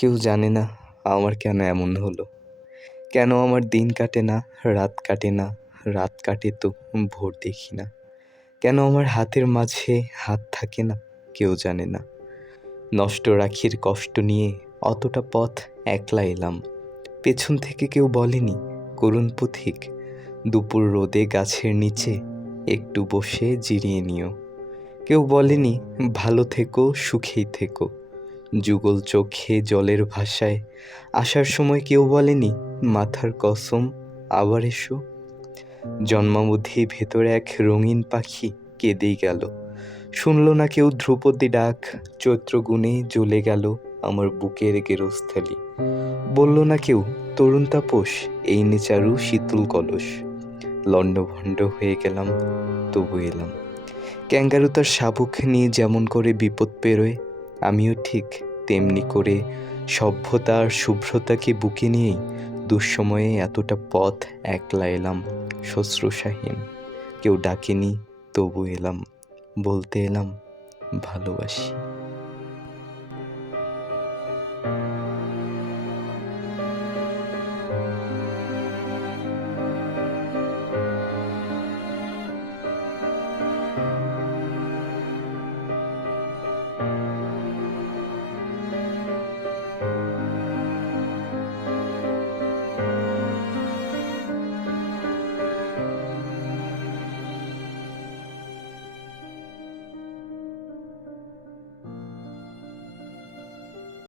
কেউ জানে না আমার কেন এমন হলো। কেন আমার দিন কাটে না, রাত কাটে না, রাত কাটে তো ভোর দেখি না। কেন আমার হাতের মাঝে হাত থাকে না, কেউ জানে না। নষ্ট রাখির কষ্ট নিয়ে অতটা পথ একলা এলাম। পেছন থেকে কেউ বলেনি, করুণ পথিক, দুপুর রোদে গাছের নিচে একটু বসে জিরিয়ে নিও। কেউ বলেনি, ভালো থেকো, সুখেই থেকো। যুগল চোখে জলের ভাষায়, আসার সময় কেউ বলেনি, মাথার কসম, আবার এসো। জন্মাবধি ভেতরে এক রঙিন পাখি কেঁদেই গেল। শুনল না কেউ ধ্রুপদী ডাক, চৈত্রগুণে জ্বলে গেল আমার বুকের গেরস্থলী। বলল না কেউ, তরুণ তাপস, এই নেচারু শীতল কলস। লণ্ডভণ্ড হয়ে গেলাম, তবু এলাম। ক্যাঙ্গারু তার শাবুক নিয়ে যেমন করে বিপদ পেরোয়, আমিও ঠিক তেমনি করে সভ্যতার শুভ্রতাকে বুকে নিয়েই দুঃসময়ে এতটা পথ একলা এলাম শ্বশ্রুসাহীন কেউ ডাকেনি, তবু এলাম, বলতে এলাম, ভালোবাসি।